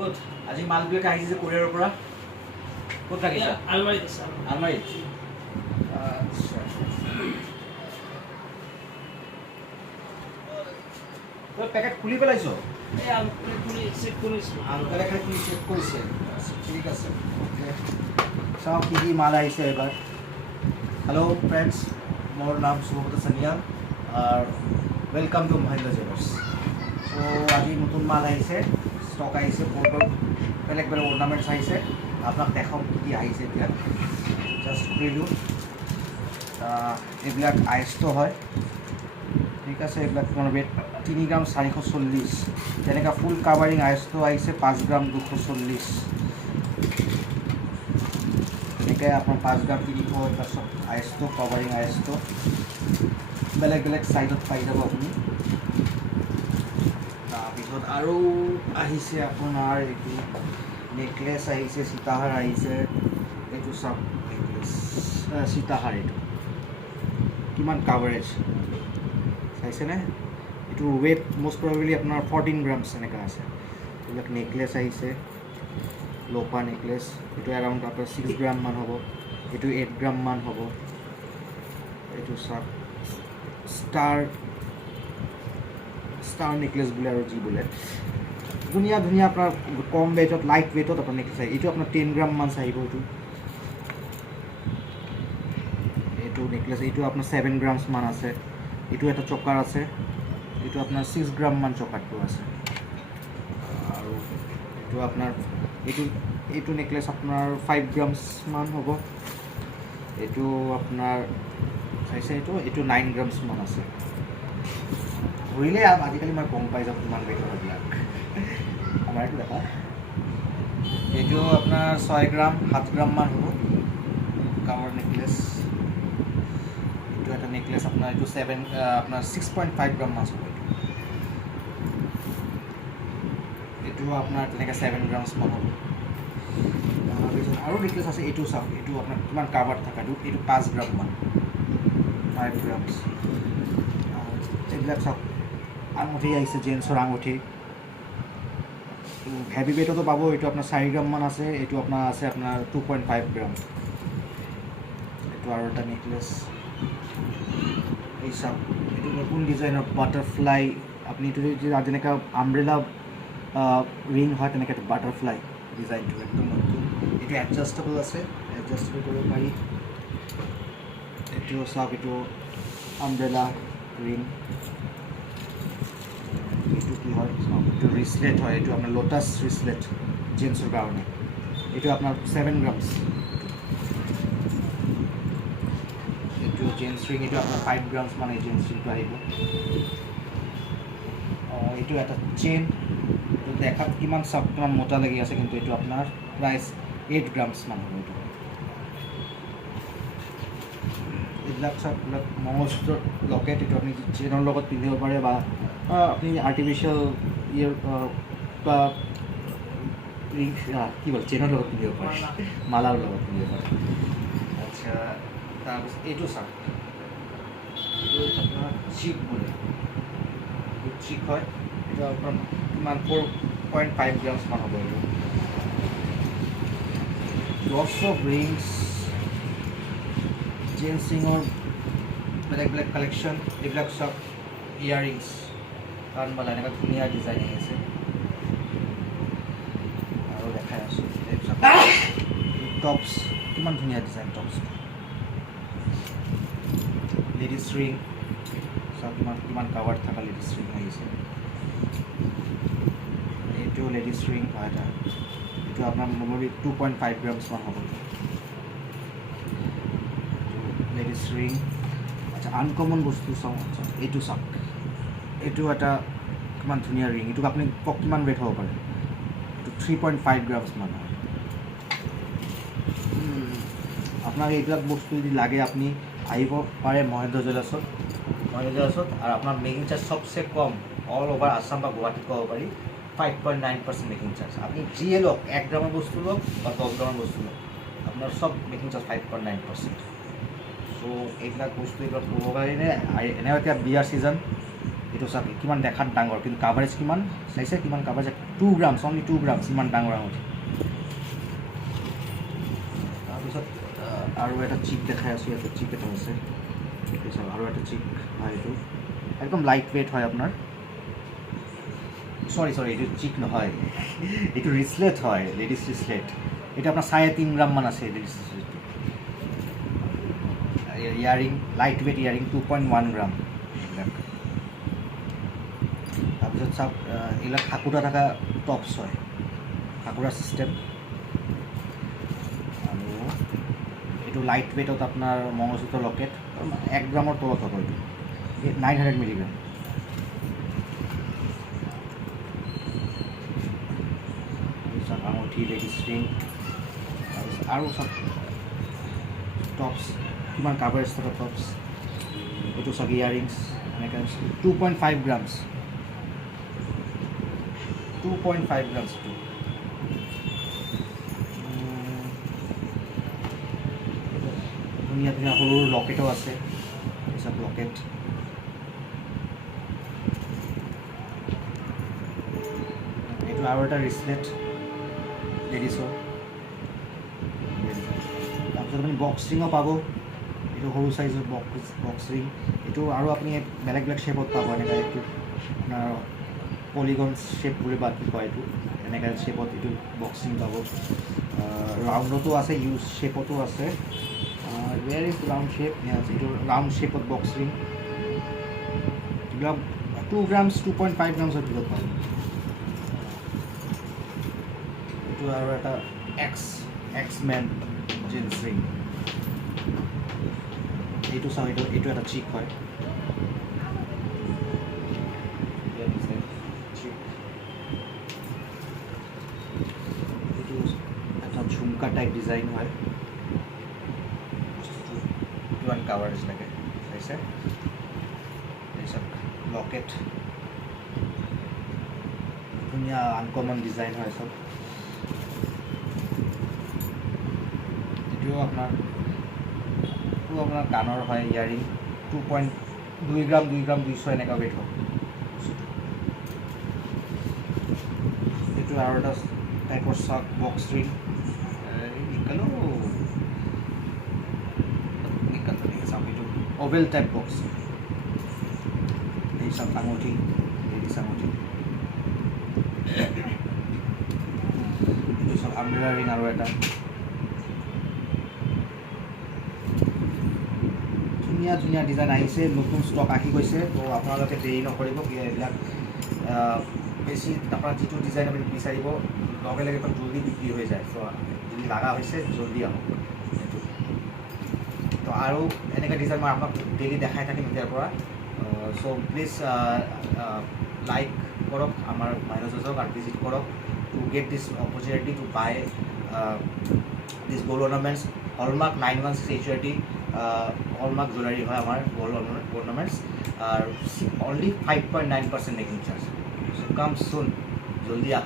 ক'ত আজি মালবিলাক আহিছে যে কোৰিয়াৰৰ পৰা ক'ত ৰাখিছা আলমাৰীত আছে আলমাৰীত আচ্ছা তই পেকেট খুলি পেলাইছ এই আলমাৰী চেক কৰিছোঁ আংকলে খালি খুলি চেক কৰিছে ঠিক আছে চাওঁ কি কি মাল আহিছে এবাৰ হেল্ল' ফ্ৰেণ্ডছ মোৰ নাম শুভব্ৰত সানিয়া আর ওয়েলকাম টু মহেন্দ্র জুয়েলার্স তো আজি নতুন মাল আহিছে স্টক আহিছে বহুত বেলেগ বেলেগ অৰ্নামেণ্টছ আহিছে আপোনাক দেখাম কি কি আহিছে এতিয়া জাষ্ট খুলিলোঁ এইবিলাক আইচটো হয় ঠিক আছে এইবিলাক তোমাৰ ৱেট 3 গ্ৰাম 440 যেনেকৈ ফুল কাভাৰিং আইচটো আহিছে 5 গ্ৰাম 240 এনেকৈ আপোনাৰ 5 গ্ৰাম 300 এটা চব আইচটো কাভাৰিং আইচটো বেলেগ বেলেগ চাইজত পাই যাব আপুনি তাৰপিছত আৰু আহিছে আপোনাৰ এইটো নেকলেছ আহিছে সীতাহাৰ আহিছে এইটো চাওক নেকলেছ সীতাহাৰ এইটো কিমান কাভাৰেজ চাইছেনে এইটো ৱেট মষ্ট প্ৰবেবলি আপোনাৰ 14 গ্ৰামছ এনেকুৱা আছে এইবিলাক নেকলেছ আহিছে লোপা নেকলেছ এইটো এৰাউণ্ড আপোনাৰ 6 গ্ৰাম মান হ'ব এইটো 8 গ্ৰাম মান হ'ব এইটো চাওক ষ্টাৰ নেকলেছ বোলে আৰু যি বোলে ধুনীয়া ধুনীয়া আপোনাৰ কম ৱেটত লাইট ৱেটত আপোনাৰ নেকলেছ আহে এইটো আপোনাৰ 10 গ্ৰাম মান আহিব এইটো নেকলেছ এইটো আপোনাৰ 7 গ্ৰামছ মান আছে এইটো এটা চকাৰ আছে এইটো আপোনাৰ 6 গ্ৰাম মান চকাৰটো আছে আৰু এইটো আপোনাৰ এইটো নেকলেছ আপোনাৰ 5 গ্ৰামছ মান হ'ব এইটো আপোনাৰ চাইছে এইটো 9 গ্ৰামছ মান আছে ধৰিলে আজিকালি মই গম পাই যাওঁ কিমান ৱেটৰ এইবিলাক আমাৰ এইটো দেখা এইটো আপোনাৰ 6 গ্ৰাম 7 গ্ৰাম মান হ'ব কামৰ নেকলেছ এইটো এটা নেকলেছ আপোনাৰ এইটো আপোনাৰ 6.5 গ্ৰাম মান হ'ব এইটো আপোনাৰ তেনেকৈ 7 গ্ৰামছ মান হ'ব তাৰপিছত আৰু নেকলেছ আছে এইটো চাওক এইটো আপোনাৰ কিমান কাভাৰ থকাটো এইটো 5 গ্ৰাম মান 5 গ্ৰামছ এইবিলাক চাওক আঙুঠি আহিছে জেন্টছৰ আঙুঠি হেভি ৱেটতো পাব এইটো আপোনাৰ 4 গ্ৰাম মান আছে এইটো আপোনাৰ আছে আপোনাৰ 2.5 গ্ৰাম এইটো আৰু এটা নেকলেছ এই চাওক এইটো নতুন ডিজাইনৰ বাটাৰফ্লাই আপুনি এইটো যেনেকৈ আমব্ৰেলা ৰিং হয় তেনেকৈ এইটো বাটাৰফ্লাই ডিজাইনটো একদম নতুন এইটো এডজাষ্টেবল আছে এডজাষ্টেবল কৰিব পাৰি এইটো চাওক এইটো আমব্ৰেলা ৰিং এইটো কি হয় এইটো ৰিচলেট হয় এইটো আপোনাৰ লোটাছ ৰিচলেট জেন্টছৰ কাৰণে এইটো আপোনাৰ 7 গ্ৰামছ এইটো জেন্টছ ৰিং এইটো আপোনাৰ 5 গ্ৰামছ মানে জেন্টছ ৰিংটো আহিব এইটো এটা চেইন এইটো দেখাত কিমান চাওক কিমান মোটা লাগি আছে কিন্তু এইটো আপোনাৰ প্ৰাইচ 8 গ্ৰামছ মান হ'ব এইটো এইবিলাক চাওক এইবিলাক মঙলসূত্ৰৰ লকেট এইটো আপুনি চেইনৰ লগত পিন্ধিব পাৰে বা আপনি আৰ্টিফিচিয়েল বা ৰিং কি বল চেইনৰ লগত পিন্ধিব পাৰে মালাৰ লগত পিন্ধিব পাৰে আচ্ছা তাৰপিছত এইটো চাওক এইটো আপোনাৰ চিক বোলে চিক হয় এইটো আপোনাৰ কিমান 4.5 গ্ৰামছ মান হ'ব এইটো লটছ অফ ৰিংছ জেন্টছ ৰিঙৰ বেলেগ বেলেগ কালেকশ্যন এইবিলাক চব ইয়াৰিংছ কাণবালা এনেকুৱা ধুনীয়া ডিজাইন আছে আৰু দেখাই আছোঁ টপছ কিমান ধুনীয়া ডিজাইন টপছ লেডিজ ৰিং চব কিমান কাভাৰ থকা লেডিজ ৰিং আহিছে এইটো লেডিজ ৰিং হয় এটা এইটো আপোনাৰ মেমৰি 2.5 গ্ৰামছ মান হ'ব লেডিজ ৰিং আচ্ছা আনকমন বস্তু চাওঁ আচ্ছা এইটো চাওক এইটো এটা কিমান ধুনীয়া ৰিং এইটো আপুনি কিমান ৱেট হ'ব পাৰে এইটো 3.5 গ্ৰামছ মান হয় আপোনাক এইবিলাক বস্তু যদি লাগে আপুনি আহিব পাৰে মহেন্দ্ৰ জুয়েলাৰ্ছত আৰু আপোনাৰ মেকিং চাৰ্জ চবচে কম অল অভাৰ আসাম বা গুৱাহাটীত ক'ব পাৰি 5.9% মেকিং চাৰ্জ আপুনি যিয়ে লওক 1 গ্ৰামৰ বস্তু লওক বা 10 গ্ৰামৰ বস্তু লওক আপোনাৰ চব মেকিং চাৰ্জ 5.9%। চ' এইবিলাক বস্তু এইবিলাক ক'ব কাৰণে এনেও এতিয়া বিয়াৰ ছিজন এইটো চাওক কিমান দেখাত ডাঙৰ কিন্তু কাভাৰেজ কিমান চাইছে কিমান কাভাৰেজ 2 গ্ৰামছ অনলি 2 গ্ৰামছ ইমান ডাঙৰ আঙুঠি তাৰপিছত আৰু এটা চিপ দেখাই আছোঁ ইয়াতে চিপ এটা আছে এইটো চাওক আৰু এটা চিপ হয় এইটো একদম লাইট ৱেইট হয় আপোনাৰ সরি এইটো চিক নহয় এইটো রিসলেট হয় লেডিস রিসলেট এটা আপনার 3.5 গ্রাম মান আছে ladies রিসলেট earring light weight earring 2.1 গ্রাম তাৰপিছত চাওক এইবিলাক হাকুৰা থকা টপছ হয় হাকুৰা চিষ্টেম আৰু এইটো লাইট ৱেটত আপোনাৰ মংগলসূত্ৰ লকেট 1 গ্ৰামৰ তলত হ'ব এইটো 900 মিলিগ্ৰাম আঙুঠি লেডিছ ৰিং তাৰপিছত আৰু চব টপছ কিমান কাভাৰেজ থকা টপছ এইটো চব ইয়াৰিংছ এনেকৈ 2.5 গ্ৰামছ 2.5 গ্ৰামছ এইটো ধুনীয়া ধুনীয়া সৰু লকেটো আছে চব লকেট এইটো আৰু এটা ৰিসলেট লেডিছৰ তাৰপিছত আপুনি বক্স ৰিঙো পাব এইটো সৰু চাইজৰ বক্স ৰিং এইটো আৰু আপুনি বেলেগ বেলেগ শ্বেপত পাব এনেকৈ এইটো আপোনাৰ পলিগন শ্বেপ বুলি বা কি কয় এইটো এনেকৈ শ্বেপত এইটো বক্স ৰিং পাব ৰাউণ্ডতো আছে ইউজ শ্বেপতো আছে ৱেৰ ইজ ৰাউণ্ড শ্বেপ এইটো ৰাউণ্ড শ্বেপত বক্স ৰিং এইবিলাক 2 গ্ৰামছ 2.5 গ্ৰামছৰ ভিতৰত পাব এইটো আৰু এটা এক্সমেন জিন্স ৰিং এইটো চাওঁ এইটো এটা চিক হয় এইটো এটা ঝুমকা টাইপ ডিজাইন হয় কিমান কাভাৰেজ লাগে চাইছে তাৰপিছত লকেট ধুনীয়া আনকমন ডিজাইন হয় চব এইটো আপোনাৰ কাণৰ হয় ইয়াৰিং 2.2 গ্ৰাম 200 এনেকুৱা ৱেইট হয় এইটো আৰু এটা টাইপৰ চাক বক্স ৰিং এইটো অভেল টাইপ বক্স এই চাক আঙুঠি লেডিছ আঙুঠি এইটো চাক আমব্ৰেলা ৰিং আৰু এটা ধুনীয়া ধুনীয়া ডিজাইন আহিছে নতুন ষ্টক আহি গৈছে তো আপোনালোকে দেৰি নকৰিব এইবিলাক বেছি আপোনাৰ যিটো ডিজাইন আপুনি বিচাৰিব লগে লগে জলদি বিক্ৰী হৈ যায় চ' যদি লগা হৈছে জলদি আহক এইটো তো আৰু এনেকৈ ডিজাইন মই আপোনাক ডেইলি দেখাই থাকিম এতিয়াৰ পৰা চ' প্লিজ লাইক কৰক আমাৰ মাইনাছক আৰু ভিজিট কৰক to get this opportunity to buy this gold ornaments hallmark 916 HRD hallmark jewellery হয় আমার গোল্ড অর্নামেন্টস আর only 5.9% making charge so come soon জলদি আ